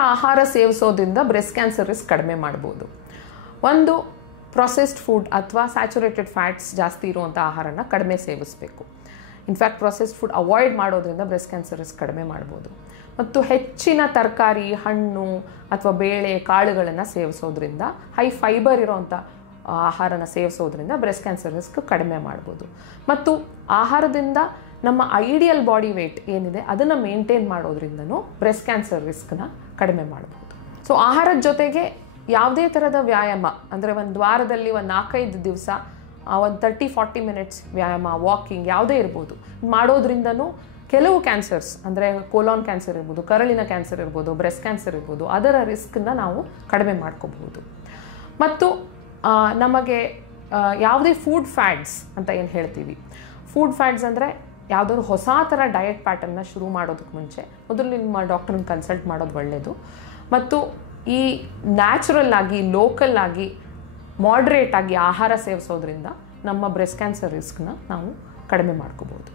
ಆಹಾರ ಸೇವಿಸೋದ್ರಿಂದ breast cancer risk ಕಡಿಮೆ ಮಾಡಬಹುದು. ಒಂದು ಪ್ರೊಸೆಸ್ಡ್ ಫುಡ್ ಅಥವಾ ಸ್ಯಾಚುರೇಟೆಡ್ ಫ್ಯಾಟ್ಸ್ ಜಾಸ್ತಿ ಇರುವಂಥ ಆಹಾರನ ಕಡಿಮೆ ಸೇವಿಸಬೇಕು. ಇನ್ಫ್ಯಾಕ್ಟ್ ಪ್ರೊಸೆಸ್ಡ್ ಫುಡ್ ಅವಾಯ್ಡ್ ಮಾಡೋದ್ರಿಂದ ಬ್ರೆಸ್ಟ್ ಕ್ಯಾನ್ಸರ್ ರಿಸ್ಕ್ ಕಡಿಮೆ ಮಾಡ್ಬೋದು. ಮತ್ತು ಹೆಚ್ಚಿನ ತರಕಾರಿ, ಹಣ್ಣು ಅಥವಾ ಬೇಳೆ, ಕಾಳುಗಳನ್ನು ಸೇವಿಸೋದ್ರಿಂದ, ಹೈ ಫೈಬರ್ ಇರೋವಂಥ ಆಹಾರನ ಸೇವಿಸೋದ್ರಿಂದ ಬ್ರೆಸ್ಟ್ ಕ್ಯಾನ್ಸರ್ ರಿಸ್ಕ್ ಕಡಿಮೆ ಮಾಡ್ಬೋದು. ಮತ್ತು ಆಹಾರದಿಂದ ನಮ್ಮ ಐಡಿಯಲ್ ಬಾಡಿ ವೇಟ್ ಏನಿದೆ ಅದನ್ನು ಮೇಂಟೈನ್ ಮಾಡೋದ್ರಿಂದನೂ ಬ್ರೆಸ್ಟ್ ಕ್ಯಾನ್ಸರ್ ರಿಸ್ಕ್ನ ಕಡಿಮೆ ಮಾಡ್ಬೋದು. ಸೊ ಆಹಾರದ ಜೊತೆಗೆ ಯಾವುದೇ ಥರದ ವ್ಯಾಯಾಮ, ಅಂದರೆ ಒಂದು ವಾರದಲ್ಲಿ ಒಂದು 4-5 ದಿವಸ ಒಂದು 30-40 ಮಿನಿಟ್ಸ್ ವ್ಯಾಯಾಮ, ವಾಕಿಂಗ್ ಯಾವುದೇ ಇರ್ಬೋದು, ಮಾಡೋದ್ರಿಂದನೂ ಕೆಲವು ಕ್ಯಾನ್ಸರ್ಸ್ ಅಂದರೆ ಕೋಲಾನ್ ಕ್ಯಾನ್ಸರ್ ಇರ್ಬೋದು, ಕರಳಿನ ಕ್ಯಾನ್ಸರ್ ಇರ್ಬೋದು, ಬ್ರೆಸ್ಟ್ ಕ್ಯಾನ್ಸರ್ ಇರ್ಬೋದು, ಅದರ ರಿಸ್ಕನ್ನ ನಾವು ಕಡಿಮೆ ಮಾಡ್ಕೋಬಹುದು. ಮತ್ತು ನಮಗೆ ಯಾವುದೇ ಫುಡ್ ಫ್ಯಾಡ್ಸ್ ಅಂತ ಏನು ಹೇಳ್ತೀವಿ, ಫುಡ್ ಫ್ಯಾಡ್ಸ್ ಅಂದರೆ ಯಾವುದಾದ್ರು ಹೊಸ ಥರ ಡಯಟ್ ಪ್ಯಾಟರ್ನ್ನ ಶುರು ಮಾಡೋದಕ್ಕೆ ಮುಂಚೆ ಮೊದಲು ನಿಮ್ಮ ಡಾಕ್ಟ್ರನ್ನ ಕನ್ಸಲ್ಟ್ ಮಾಡೋದು ಒಳ್ಳೆಯದು. ಮತ್ತು ಈ ನ್ಯಾಚುರಲ್ ಆಗಿ, ಲೋಕಲ್ ಆಗಿ, ಮಾಡ್ರೇಟ್ ಆಗಿ ಆಹಾರ ಸೇವಿಸೋದ್ರಿಂದ ನಮ್ಮ ಬ್ರೆಸ್ಟ್ ಕ್ಯಾನ್ಸರ್ ರಿಸ್ಕ್ನ ನಾವು ಕಡಿಮೆ ಮಾಡ್ಕೋಬೋದು.